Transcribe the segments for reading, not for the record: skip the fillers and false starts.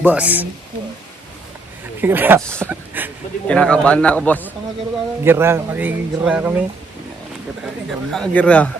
Boss. Kinakabahan na ako, boss. Gira, makikigira kami. Gira.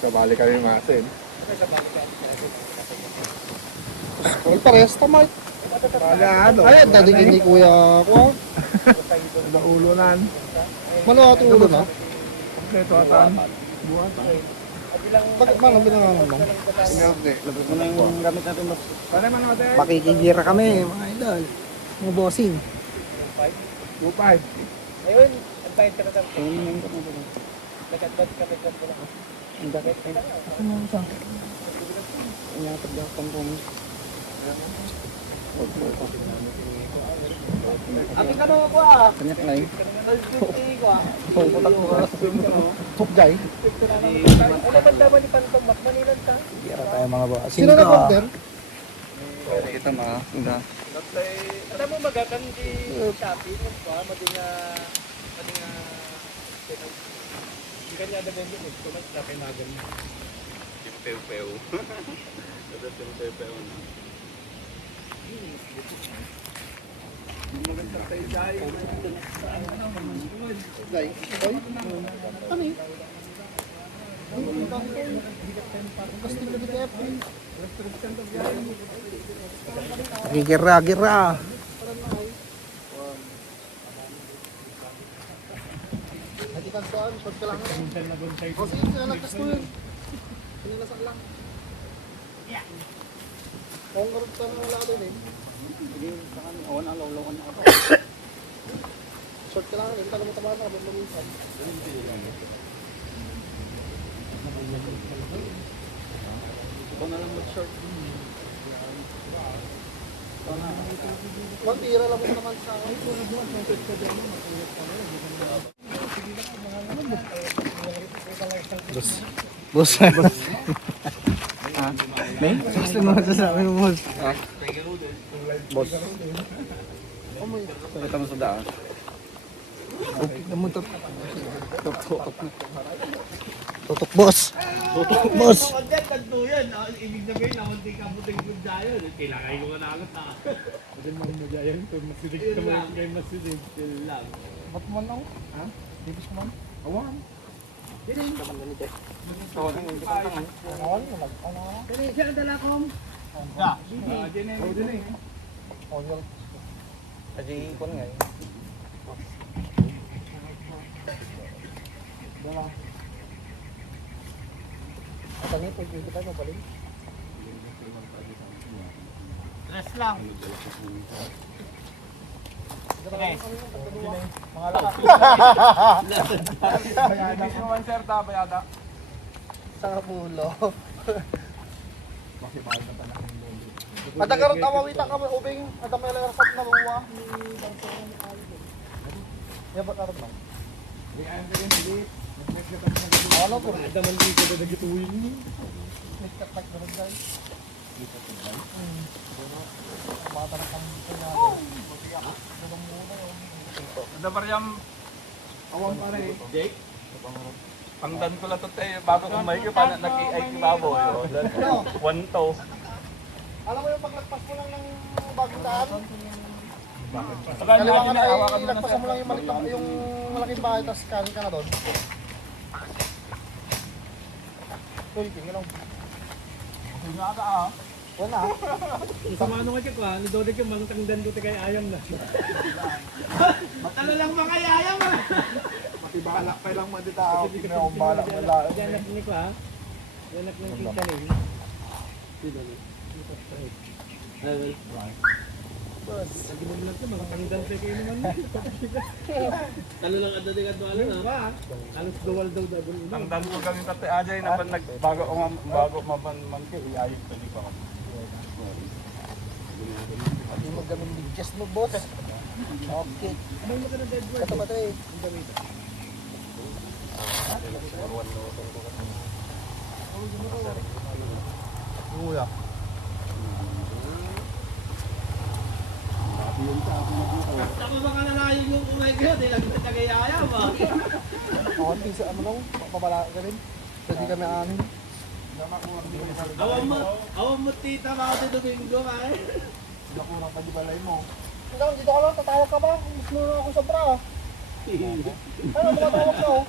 Sabali kami masin. Pares, tamay. Ay, dati kini kuya ko. Naulo-nan. Mano ato ulo na? Kompleto atan. Buhat. Bakit man ang binangalan mo? Hindi. Labas mo na yung gamit natin, boss. Paano man natin? Makikigira kami, mga idol. Mga bossing. 2.5. Ayun, advice ka na sa Tingnan ko na ito. nag-advance ka na sa pula. Ang dakit. Ano mo siya? Ang yatag daw pang kong. Akin ka naman ko ah. Kanyak na yun. 12.50 ko ah. Putak mo ka. Tupjay. Ano ba daman ni Pantong Mas Manilan ka? Gira tayo mga bossing. Sino na order? Kita mga. Hindi. Alam mo magakan di Shopee mo pa madinga di kanya ada bendo mo kumat sa kay magan. Pew-pew. Ada pew-pew na. Maganda tayo dahil. Jay. Oy. Ano yun? Gira. Nakikan saan? Short ka lang. O sige, nalagkas ko yun. Pinalasang lang. Kung karot ka na wala din eh. Oo na, lawlawan na ako. Short ka lang. Hindi ka naman tamaan na. Ba't lumisan? Ikaw na lang mag-short. Magtira lang mo naman sa akin. Boss. May? Gusto mo sasabi mo, boss. Boss. Pakita mo sa daan. Okay na mo ito. Tutok, boss. Tutok, boss. Content tanto yan. Ibig sabihin na munti ka buting dayon. Kailangan ko na agad ta. Kasi mga madyayan. Masidig ka mo kay masidig. Yun lang. Ba't man ako? Ha? Dibis mo man? Awan. Dili. Awan. Dili siya ang dala ko. Dine. Awan. Kasi ikon nga eh. Dala. At ano po yung kita balik? Rest lang. Mga lakas. Bayada. Gusto man sir ta, bayada. Sa pulo. Ada karot awawita ka ubing, ada may lasap na buwa. Ya ba karot man? Di ayon ka din di. Ano po? Ada man di ko dagituin ni. Nagtatak na rin guys. Bata na kang dito na. Ada pariyam Awang pare. Jake. Pangdan ko lang to tayo bago kumain ko pa nag-AI kibaboy. One to. Alam mo yung paglagpas mo lang ng bagong daan? Saka Kaliwa ka na hawakan ay mo na lagpasan mo lang yung malaking bahay tapos kanin ka na doon. Uy, tingin lang. Nga ka ah. Wala. Sama ano ka ko ni Dodek yung mangtang dan ko kay ayam na. Matalo lang mga ayam ah. Matibala pa lang man dito ako. Pinaumbala mo lang. Janak ni ko ah. Janak ng kita ni. Dito. Boss, lagi mo lang 'to mga kangdan sa kayo naman. Talo lang ada dengan tualo na ba? Alos duwal daw double ina. Pangdan ko kami tate ajay na pan nagbago maban ko iayos pa di pa kami. Hindi mo ganun bigyas mo, boss. Okay. Ano mo ka na dead word? Kato ba ito eh? Kuya. Ako ba ka nalayo yung umay ko? Di lang kita kay ayam ah. Ako, hindi sa ano lang, papabala ka rin. Pwede kami amin. Awan mo tita ba ako Domingo kaya? Nakurang ka di balay mo. Ikaw, dito ka lang, tatawag ka ba? Mas muna ako sa bra. Ano, tumatawag ka oh.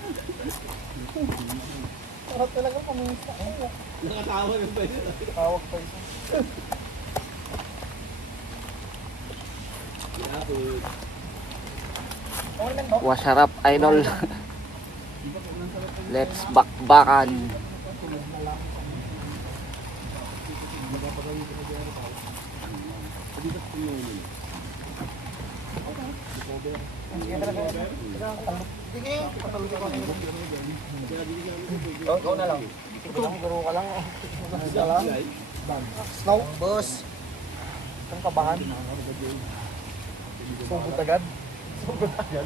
Sarap talaga pamingista ko. Nakatawa ng ba yun? Tawag pa isa. Okay lang, no? Wasarap idol. Let's bakbakan. Sige talaga. Sige, patulog ako. Ikaw na lang. Ito lang, guro ka lang. Isa lang. Snow, boss. Ang kabahan. Sugod agad. Sugod agad.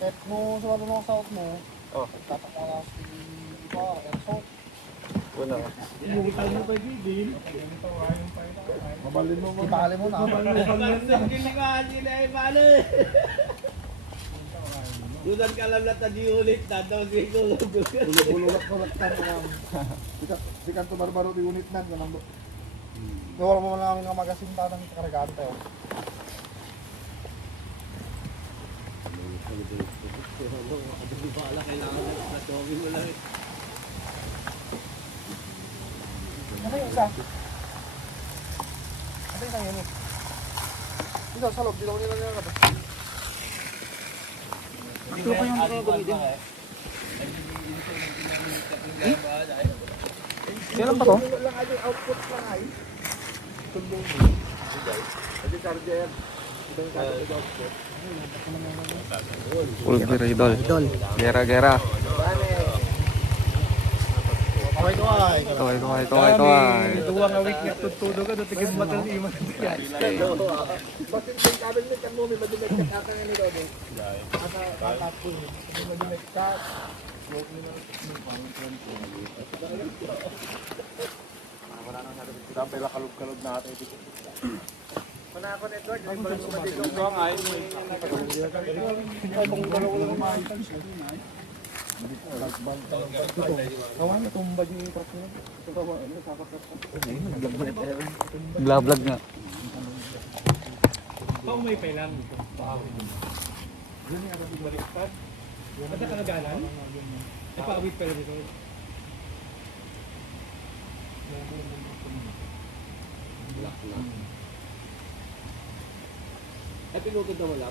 Kahit mo sa marunong sa out mo, tatak mo na si iba, airsoft. Wala. Mabalin mo mo. Ipakali mo na. Pagkasang gilingan nila ay mali. Dudan ka lang na tadi ulit na daw siguro. Bululak-bulak ka naman. Sikan to barbaro di unit nan kanang do. Wala mo lang ang magasinta ng karagante. Oh. Wala kailangan na tawagin mo lang. Ano yung isa? Ano yung yun eh? Dito sa loob, dito ko nila nila ka. Dito pa yung gamitin. Kailan ba to? Wala ka yung output lang ay. Tumbong mo. Adi charger. Ito yung output. Pulver idol. Gera. Okay ko ay. Kaway. Duwa nga week na tutudo ka, tigil matal iman. Bakit yung cabinet kan mo may madumag ka kaka nga nito do. Asa tatap ko. May madumag ka. Dapat pala kalog-kalog na ate dito. Mana ako na Edward, ay balik mo dito. Ito ang ayun mo. Ay bang dalawa lang may. Kawan tumba yung truck niya. Ito ba ano kakapit. Vlog nga. Pao may pailan. Baliktad. Ada kalagalan? Ay paawit pala dito. Ay pinukod na wala.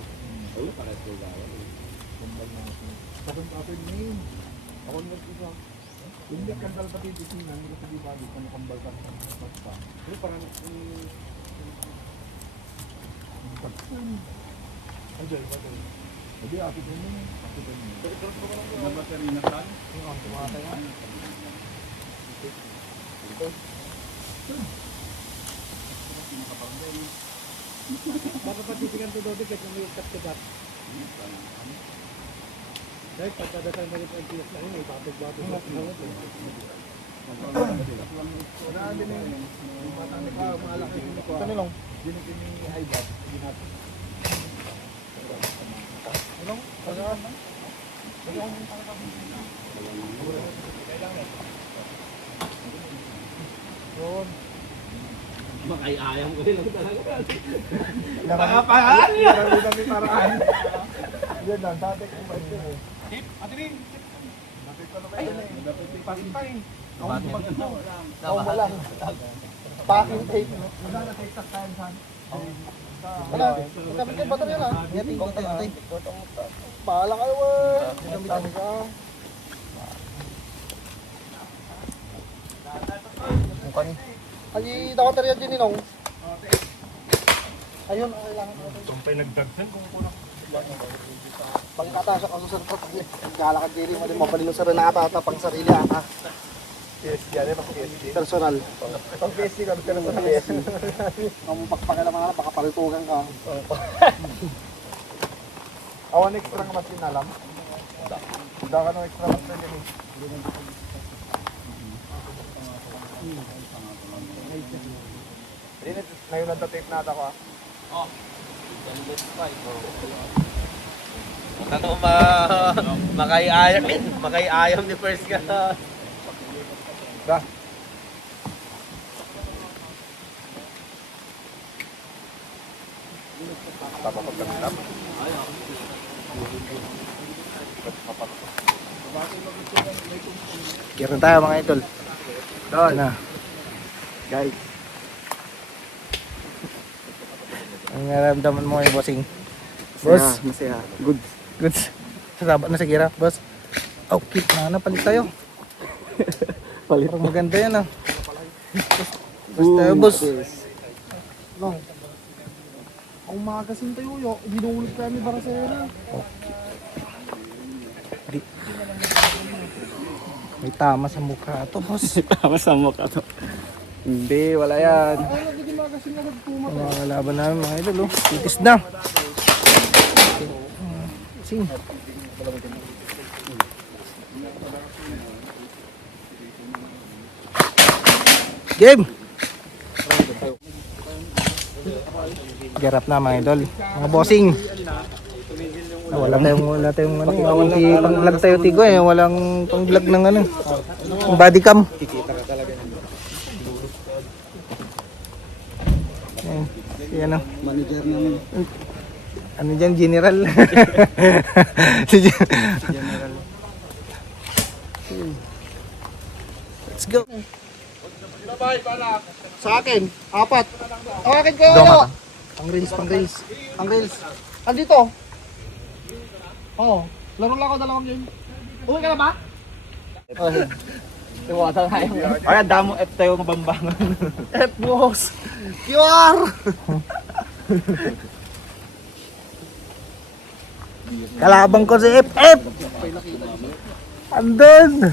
Ay paret ko gawa. Sabon atin ni. Ako nag-isa. Hindi kandal pati dito na hindi ko di bali kung kambal ka basta. Ano parang Andiyan ba to? Hindi atin mo. Atin mo. Ang battery na tan. Yung tumatay nga. Dapat patitigan to doon kahit may cut to back. Dahil pagkadatal mo rin ang PS na yun, may batog-batog na pinawag. Wala din eh. Yung batang ka malaki din ko. Ito nilong. Dinikin ni Aibat. Ginat. Nilong? Pagkakas na? Yun. Makayayang ko lang talaga. Paraan niya! Marami kami paraan. Yan lang, dati kung ba ito eh. Ate Rin. Dati ko naman yun eh. Pagkay. Ako mo lang. Packing tape. Wala na take time san. Wala. Magkabit kayo bato yan ah. Ngating ko tayo. Bahala kayo eh. Dami ka. Mukha niya. Ay, dakoter yan din ninong. Ayun, ang kailangan ko. Tumpay nagdagsan kung kulang. Pagkatasok ako sa truck, nagkalakad diri mo din mabalino sa Renata at pang sarili ata. PSG, ano yung PSG? Personal. Pag PSG kami ka naman sa PSG. Ang pagpakilaman na baka paritugan ka. Awan extra nga mas inalam. Hindi ka nung extra mas na yun eh. Ngayon lang tape nata ko. Ano makaiayam ni first ka. Tapos lang nila. Kira tayo mga idol. Doon na. Guys. Ang naramdaman mo yung bossing. Boss. Masaya. Good. Good. Sasaba na si Kira, boss. Okay, palit tayo. Palit. Parang maganda yan ah. Boss tayo, boss. No. Ang magasin tayo yo, hinuulit kami Barcelona. Di. May tama sa mukha to, boss. Tama sa mukha to. Hindi, wala yan. Ay, nagiging magasin na nagtuma. Mga kalaban namin mga idol, oh. Titis na. Sing. Game! Garap na mga idol. Mga bossing. Wala tayong ano, pang-vlog tayo tigo eh. Walang pang-vlog ng ano. Yung body cam. Ayan. Yan o. Manager namin. Ano dyan, general? Si general. Let's go. Sa akin, 4. Ang akin kayo Doma ano? ka. Pang reels. Andito. Oo. Laro lang ako dalawang game. Uwi ka na ba? Ay, damo F tayo ng bambangan. F boss. QR. Kalabang ko si FF. Andun.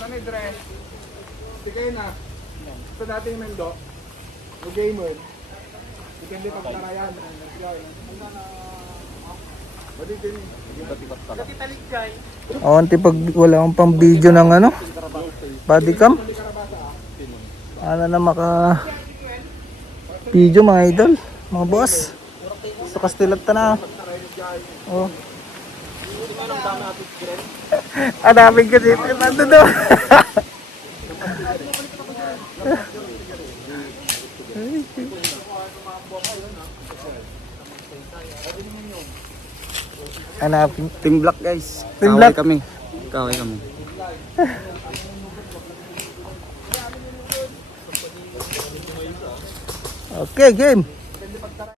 Sanay Dre. Sige na. Sa dating Mendo. O gamer. Depende pag narayan. Awanti pag wala akong pang video ng ano, body cam. Ano na maka video mga idol, mga boss. So kastilat na. Oh. Adaming kasi nandun doon. Hanapin. Team Black guys. Team Black. Kami. Kaway kami. Okay, game.